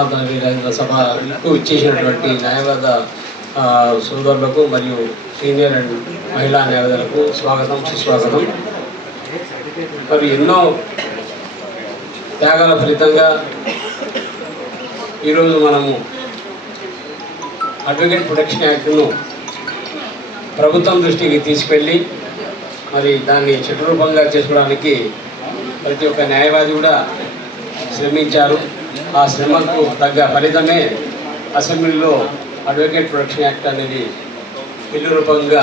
జగన్నాథ వీరేంద్ర సభకు ఇచ్చేసినటువంటి న్యాయవాద సోదరులకు మరియు సీనియర్ అండ్ మహిళా న్యాయవాదులకు స్వాగతం, సుస్వాగతం. మరి ఎన్నో త్యాగాల ఫలితంగా ఈరోజు మనము అడ్వకేట్ ప్రొటెక్షన్ యాక్ట్ను ప్రభుత్వం దృష్టికి తీసుకెళ్ళి మరి దాన్ని చట్టరూపంగా చేసుకోవడానికి ప్రతి ఒక్క న్యాయవాది కూడా శ్రమించారు. ఆ శ్రమకు తగ్గ ఫలితమే అసెంబ్లీలో అడ్వకేట్ ప్రొటెక్షన్ యాక్ట్ అనేది బిల్లు రూపంగా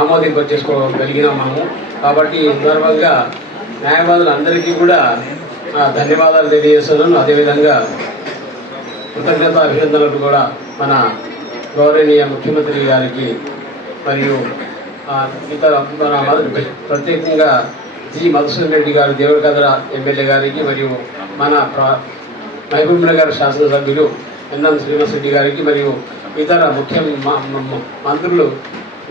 ఆమోదింపచేసుకోగలిగినాం మనము. కాబట్టి ఈ సందర్భంగా న్యాయవాదులందరికీ కూడా ధన్యవాదాలు తెలియజేస్తున్నాను. అదేవిధంగా కృతజ్ఞత అభినందనలు కూడా మన గౌరవనీయ ముఖ్యమంత్రి గారికి మరియు ఇతర మన ప్రత్యేకంగా జి మధుసూదన్ రెడ్డి గారు దేవరకద్ర ఎమ్మెల్యే గారికి మరియు మన మహబూబ్ నగర్ శాసనసభ్యులు ఎన్ఎం శ్రీనివాస్ రెడ్డి గారికి మరియు ఇతర ముఖ్య మంత్రులు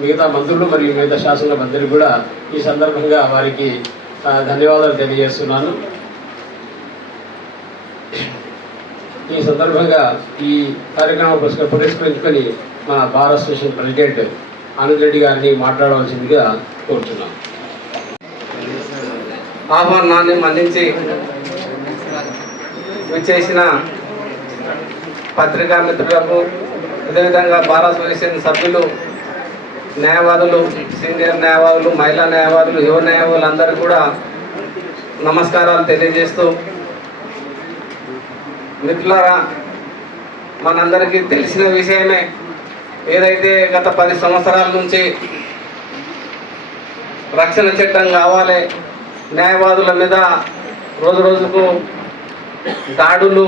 మిగతా మరియు మిగతా శాసనసభ్యులు కూడా ఈ సందర్భంగా వారికి ధన్యవాదాలు తెలియజేస్తున్నాను. ఈ సందర్భంగా ఈ కార్యక్రమం పురస్కరించుకొని మన bar association president Anand Reddy గారిని మాట్లాడవలసిందిగా కోరుతున్నాను. ఆహ్వానాన్ని మన్నించి విచ్చేసిన పత్రికా మిత్రులకు, అదేవిధంగా బార్ అసోసియేషన్ సభ్యులు, న్యాయవాదులు, సీనియర్ న్యాయవాదులు, మహిళా న్యాయవాదులు, యువ న్యాయవాదులు అందరికీ కూడా నమస్కారాలు తెలియజేస్తూ, మిత్రులారా, మనందరికీ తెలిసిన విషయమే, ఏదైతే గత 10 సంవత్సరాల నుంచి రక్షణ చట్టం కావాలి, న్యాయవాదుల మీద రోజు రోజుకు దాడులు,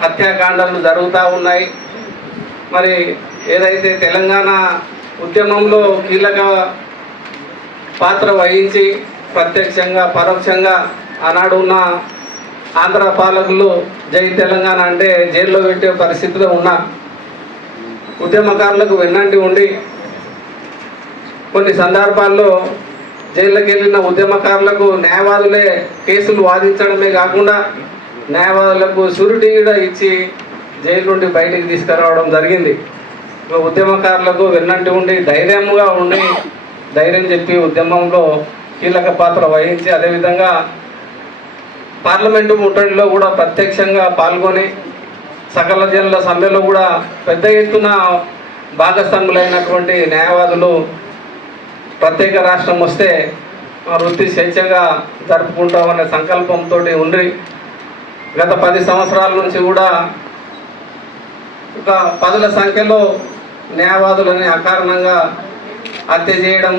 హత్యాకాండాలు జరుగుతూ ఉన్నాయి. మరి ఏదైతే తెలంగాణ ఉద్యమంలో కీలక పాత్ర వహించి ప్రత్యక్షంగా పరోక్షంగా ఆనాడు ఉన్న ఆంధ్ర పాలకులు జై తెలంగాణ అంటే జైల్లో పెట్టే పరిస్థితిలో ఉన్న ఉద్యమకారులకు వెన్నంటి ఉండి కొన్ని సందర్భాల్లో జైల్లోకి వెళ్ళిన ఉద్యమకారులకు న్యాయవాదులే కేసులు వాదించడమే కాకుండా న్యాయవాదులకు షూరిటీ కూడా ఇచ్చి జైలు నుండి బయటికి తీసుకురావడం జరిగింది. ఉద్యమకారులకు వెన్నంటి ఉండి ధైర్యం చెప్పి ఉద్యమంలో కీలక పాత్ర వహించి, అదేవిధంగా పార్లమెంటు ముట్టడిలో కూడా ప్రత్యక్షంగా పాల్గొని సకల జనుల సమ్మెలో కూడా పెద్ద ఎత్తున భాగస్వాములైనటువంటి న్యాయవాదులు ప్రత్యేక రాష్ట్రం వస్తే వృత్తి స్వేచ్ఛగా జరుపుకుంటామనే సంకల్పంతో ఉండి గత 10 సంవత్సరాల నుంచి కూడా ఒక 10ల సంఖ్యలో న్యాయవాదులని అకారణంగా హత్య చేయడం,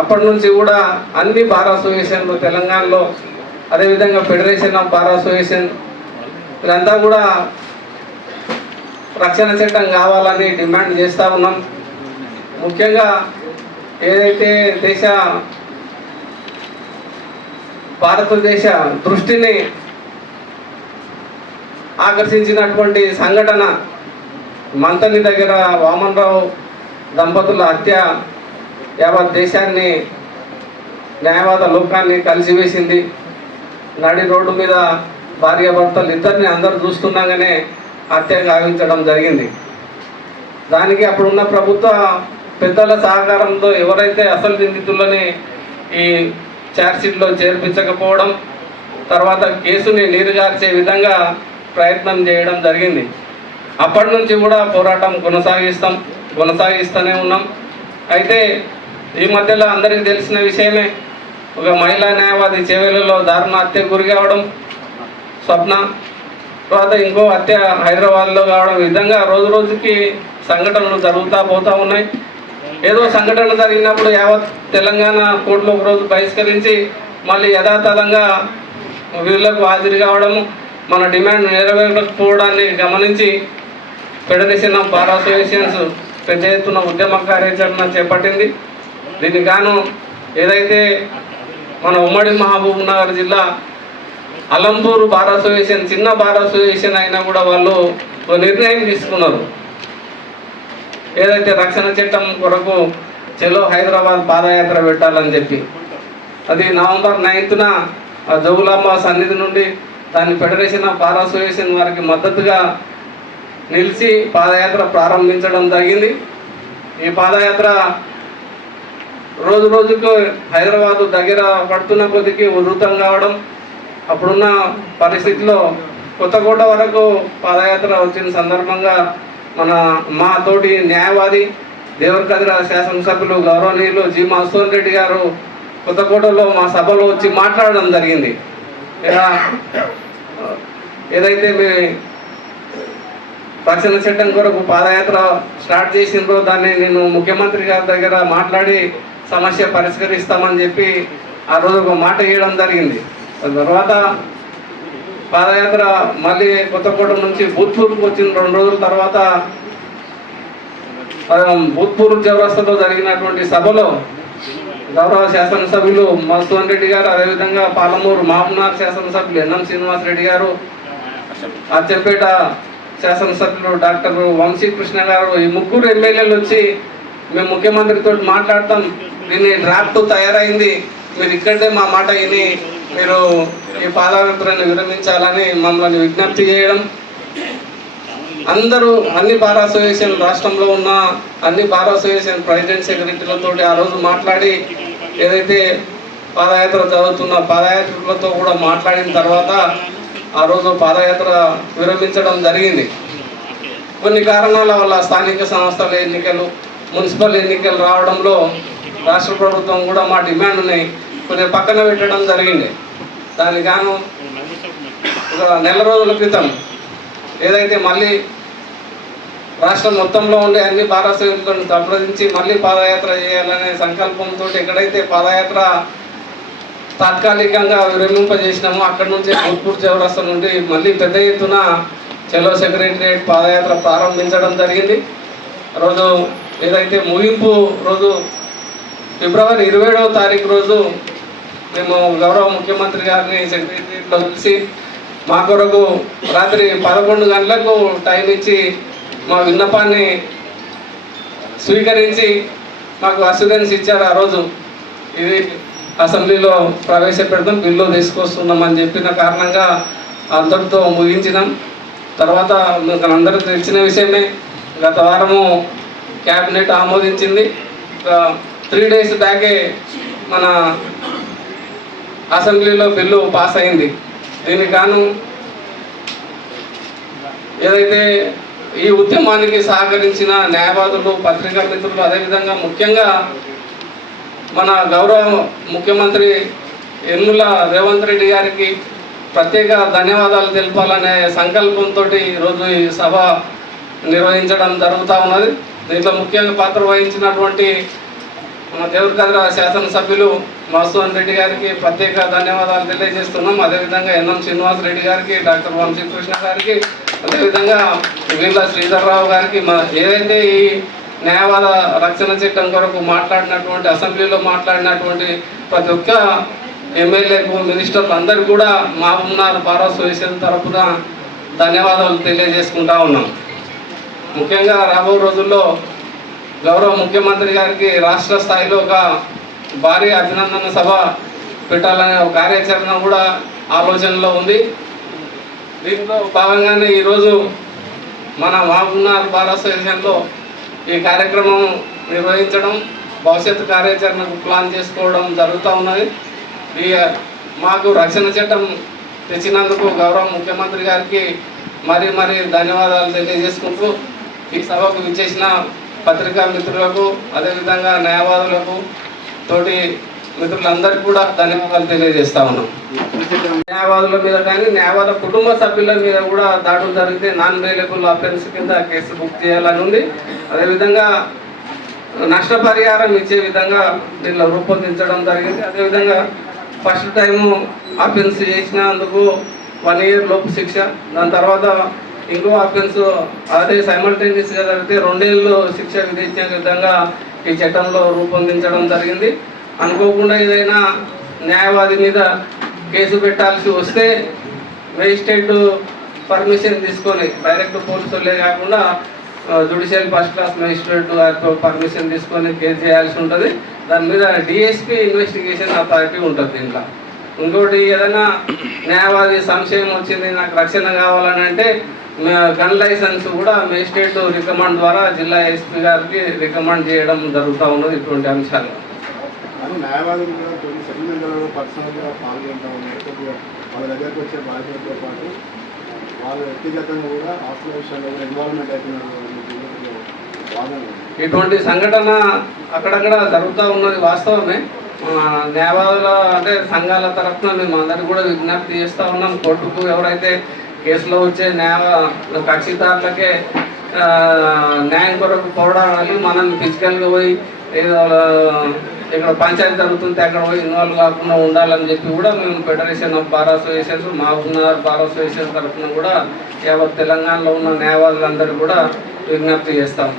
అప్పటి నుంచి కూడా అన్ని బార్ అసోసియేషన్లు తెలంగాణలో, అదేవిధంగా ఫెడరేషన్ ఆఫ్ బార్ అసోసియేషన్ ఇదంతా కూడా రక్షణ చట్టం కావాలని డిమాండ్ చేస్తూ ఉన్నాం. ముఖ్యంగా ఏదైతే భారతదేశ దృష్టిని ఆకర్షించినటువంటి సంఘటన మంతని దగ్గర వామన్రావు దంపతుల హత్య యావత్ దేశాన్ని, న్యాయవాద లోకాన్ని కలిసివేసింది. నడి రోడ్డు మీద భార్యాభర్తలు ఇద్దరిని అందరూ చూస్తుండగానే హత్య గావించడం జరిగింది. దానికి అప్పుడున్న ప్రభుత్వ పెద్దల సహకారంతో ఎవరైతే అసలు నిందితులని ఈ ఛార్జ్షీట్లో చేర్పించకపోవడం, తర్వాత కేసుని నీరుగార్చే విధంగా ప్రయత్నం చేయడం జరిగింది. అప్పటి నుంచి కూడా పోరాటం కొనసాగిస్తూనే ఉన్నాం. అయితే ఈ మధ్యలో అందరికీ తెలిసిన విషయమే, ఒక మహిళా న్యాయవాది చేవెళ్లలో దారుణ హత్య గురి కావడం, స్వప్న, తర్వాత ఇంకో హత్య హైదరాబాద్లో కావడం, విధంగా రోజు రోజుకి సంఘటనలు జరుగుతూ ఉన్నాయి. ఏదో సంఘటన జరిగినప్పుడు యావత్ తెలంగాణ కోర్టులో ఒకరోజు బహిష్కరించి మళ్ళీ యథాతథంగా విధులకు హాజరు కావడము, మన డిమాండ్ నెరవేరకపోవడాన్ని గమనించి ఫెడరేషన్ ఆఫ్ బార్ అసోసియేషన్స్ పెద్ద ఎత్తున ఉద్యమ కార్యాచరణ చేపట్టింది. దీనికి గాను ఏదైతే మన ఉమ్మడి మహబూబ్ నగర్ జిల్లా అలంపూర్ బార్ అసోసియేషన్, చిన్న బార్ అసోసియేషన్ అయినా కూడా వాళ్ళు ఒక నిర్ణయం తీసుకున్నారు. ఏదైతే రక్షణ చట్టం కొరకు చలో హైదరాబాద్ పాదయాత్ర పెట్టాలని చెప్పి, అది నవంబర్ 9న జోగులాంబ సన్నిధి నుండి దాని ఫెడరేషన్ ఆఫ్ బార్ అసోసియేషన్ వారికి మద్దతుగా నిలిచి పాదయాత్ర ప్రారంభించడం జరిగింది. ఈ పాదయాత్ర రోజు రోజుకు హైదరాబాదు దగ్గర పడుతున్న కొద్దికి ఉధృతం కావడం, అప్పుడున్న పరిస్థితిలో కొత్తకోట వరకు పాదయాత్ర వచ్చిన సందర్భంగా మా తోటి న్యాయవాది దేవరకద్ర శాసనసభ్యులు గౌరవనీయులు జి మధుసూదన్ రెడ్డి గారు కొత్తకోటలో మా సభలో వచ్చి మాట్లాడడం జరిగింది. ఇలా ఏదైతే మీ రక్షణ చట్టం కొరకు పాదయాత్ర స్టార్ట్ చేసిండ్రో దాన్ని నేను ముఖ్యమంత్రి గారి దగ్గర మాట్లాడి సమస్య పరిష్కరిస్తామని చెప్పి ఆ రోజు ఒక మాట ఇవ్వడం జరిగింది. తర్వాత పాదయాత్ర మళ్ళీ కొత్తకోట నుంచి భూత్పూర్కి వచ్చిన 2 రోజుల తర్వాత భూత్పూర్ చౌరస్తాలో జరిగినటువంటి సభలో గౌరవ శాసనసభ్యులు మధుసూదన్ రెడ్డి గారు, అదేవిధంగా పాలమూరు మామూనార్ శాసనసభ్యులు ఎన్ఎం శ్రీనివాస్ రెడ్డి గారు, అచ్చంపేట శాసనసభ్యులు డాక్టర్ వంశీకృష్ణ గారు, ఈ 3 ఎమ్మెల్యేలు వచ్చి మేము ముఖ్యమంత్రితో మాట్లాడతాం, దీన్ని డ్రాఫ్ట్ తయారైంది, మీరు ఇక్కడే మా మాట విని మీరు ఈ పాదయాత్రను విరమించాలని మమ్మల్ని విజ్ఞప్తి చేయడం, అందరూ అన్ని బార్ అసోసియేషన్ రాష్ట్రంలో ఉన్న అన్ని బార్ అసోసియేషన్ ప్రెసిడెంట్ సెక్రటరీలతో ఆ రోజు మాట్లాడి ఏదైతే పాదయాత్ర చదువుతున్న పాదయాత్రికులతో కూడా మాట్లాడిన తర్వాత ఆ రోజు పాదయాత్ర విరమించడం జరిగింది. కొన్ని కారణాల వల్ల స్థానిక సంస్థల ఎన్నికలు, మున్సిపల్ ఎన్నికలు రావడంలో రాష్ట్ర ప్రభుత్వం కూడా మా డిమాండ్ని కొంచెం పక్కన పెట్టడం జరిగింది. దానికి గాను ఒక నెల రోజుల క్రితం ఏదైతే మళ్ళీ రాష్ట్రం మొత్తంలో ఉండే అన్ని బార్ అసోసియేషన్లను సంప్రదించి మళ్ళీ పాదయాత్ర చేయాలనే సంకల్పంతో ఎక్కడైతే పాదయాత్ర తాత్కాలికంగా విరమింపజేసినామో అక్కడి నుంచి భూత్పూర్ చౌరస్తా నుండి మళ్ళీ పెద్ద ఎత్తున చెలో సెక్రటరియట్ పాదయాత్ర ప్రారంభించడం జరిగింది. రోజు ఏదైతే ముగింపు రోజు ఫిబ్రవరి 27వ తారీఖు రోజు మేము గౌరవ ముఖ్యమంత్రి గారిని సెక్రటరియట్లో కలిసి మా కొరకు రాత్రి 11 గంటలకు టైం ఇచ్చి మా విన్నపాన్ని స్వీకరించి మాకు అష్యూరెన్స్ ఇచ్చారు. ఆ రోజు ఇది అసెంబ్లీలో ప్రవేశపెడతాం, బిల్లు తీసుకొస్తున్నామని చెప్పిన కారణంగా అంతటితో ముగించినాం. తర్వాత మీకు అందరికీ తెలిసిన విషయమే, గత వారము క్యాబినెట్ ఆమోదించింది. 3 డేస్ బ్యాకే మన అసెంబ్లీలో బిల్లు పాస్ అయింది. దీనికి గాను ఏదైతే ఈ ఉద్యమానికి సహకరించిన న్యాయవాదులు, పత్రికా మిత్రులు, అదేవిధంగా ముఖ్యంగా మన గౌరవ ముఖ్యమంత్రి యనుమల రేవంత్ రెడ్డి గారికి ప్రత్యేక ధన్యవాదాలు తెలపాలనే సంకల్పంతో ఈరోజు ఈ సభ నిర్వహించడం జరుగుతూ ఉన్నది. దీంట్లో ముఖ్యంగా పాత్ర వహించినటువంటి దేవరకద్ర శాసనసభ్యులు మధుసూదన్ రెడ్డి గారికి ప్రత్యేక ధన్యవాదాలు తెలియజేస్తున్నాం. అదేవిధంగా ఎన్ఎం శ్రీనివాస్ రెడ్డి గారికి, డాక్టర్ వంశీకృష్ణ గారికి, అదేవిధంగా వీళ్ళ శ్రీధర్రావు గారికి, ఏదైతే ఈ న్యాయవాద రక్షణ చట్టం కొరకు మాట్లాడినటువంటి అసెంబ్లీలో మాట్లాడినటువంటి ప్రతి ఒక్క ఎమ్మెల్యేకు, మినిస్టర్లు అందరూ కూడా మహబూబ్నగర్ బార్ అసోసియేషన్ తరఫున ధన్యవాదాలు తెలియజేసుకుంటా ఉన్నాం. ముఖ్యంగా రాబో రోజుల్లో గౌరవ ముఖ్యమంత్రి గారికి రాష్ట్ర స్థాయిలో ఒక భారీ అభినందన సభ పెట్టాలనే ఒక కార్యాచరణ కూడా ఆలోచనలో ఉంది. దీంట్లో భాగంగానే ఈరోజు మన మహబూబ్నగర్ బార్ అసోసియేషన్లో ఈ కార్యక్రమం నిర్వహించడం, భవిష్యత్తు కార్యాచరణకు ప్లాన్ చేసుకోవడం జరుగుతూ ఉన్నది. మాకు రక్షణ చట్టం తెచ్చినందుకు గౌరవ ముఖ్యమంత్రి గారికి మరీ ధన్యవాదాలు తెలియజేసుకుంటూ ఈ సభకు విచ్చేసిన పత్రికా మిత్రులకు, అదేవిధంగా న్యాయవాదులకు, తోటి మిత్రులందరికీ కూడా ధన్యవాదాలు తెలియజేస్తా ఉన్నాం. న్యాయవాదుల మీద కానీ న్యాయవాద కుటుంబ సభ్యుల మీద కూడా దాడులు జరిగితే నాన్ బెయిలబుల్ అఫెన్స్ కింద కేసు బుక్ చేయాలని ఉంది. అదేవిధంగా నష్టపరిహారం ఇచ్చే విధంగా దీనిలో రూపొందించడం జరిగింది. అదేవిధంగా ఫస్ట్ టైము అఫెన్స్ చేసినందుకు 1 year లోపు శిక్ష, దాని తర్వాత ఇంకో అఫెన్స్ అదే సైమల్టేనియస్గా జరిగితే 2 ఏళ్ళు శిక్ష విధించే విధంగా ఈ చట్టంలో రూపొందించడం జరిగింది. అనుకోకుండా ఏదైనా న్యాయవాది మీద కేసు పెట్టాల్సి వస్తే మేజిస్ట్రేట్ పర్మిషన్ తీసుకొని, డైరెక్ట్ పోలీసులే కాకుండా judicial first class magistrate permission తీసుకొని కేసు చేయాల్సి ఉంటుంది. దాని మీద డిఎస్పీ ఇన్వెస్టిగేషన్ అథారిటీ ఉంటుంది దీంట్లో. ఇంకోటి ఏదైనా న్యాయవాది సంశయం వచ్చింది, నాకు రక్షణ కావాలని అంటే గన్ లైసెన్స్ కూడా మేజిస్ట్రేట్ రికమెండ్ ద్వారా జిల్లా ఎస్పీ గారికి రికమెండ్ చేయడం జరుగుతూ ఉన్నది. ఇటువంటి అంశాలు కానీ న్యాయవాదులు కూడా కొన్ని సెటిల్మెంట్లలో పర్సనల్గా పాల్గొంటాము, లేకపోతే వాళ్ళ దగ్గరకు వచ్చే బాధ్యతలతో పాటు వాళ్ళ వ్యక్తిగతంగా కూడా ఆస్తుల విషయాల్లో కూడా ఇన్వాల్వ్మెంట్ అవుతున్నారు. ఇటువంటి సంఘటన అక్కడక్కడ జరుగుతూ ఉన్నది వాస్తవమే. న్యాయవాదుల అంటే సంఘాల తరఫున మేము అందరికీ కూడా విజ్ఞప్తి చేస్తూ ఉన్నాం. కోర్టుకు ఎవరైతే కేసులో వచ్చే కక్షిదారులకే న్యాయం కొరకు పోవడానికి మనం ఫిజికల్గా పోయి ఏదో ఇక్కడ పంచాయతీ జరుగుతుంటే అక్కడ పోయి ఇన్వాల్వ్ కాకుండా ఉండాలని చెప్పి కూడా మేము federation of bar associations, Mahabubnagar bar association తరఫున కూడా యావత్ తెలంగాణలో ఉన్న న్యాయవాదులందరూ కూడా విజ్ఞప్తి చేస్తాము.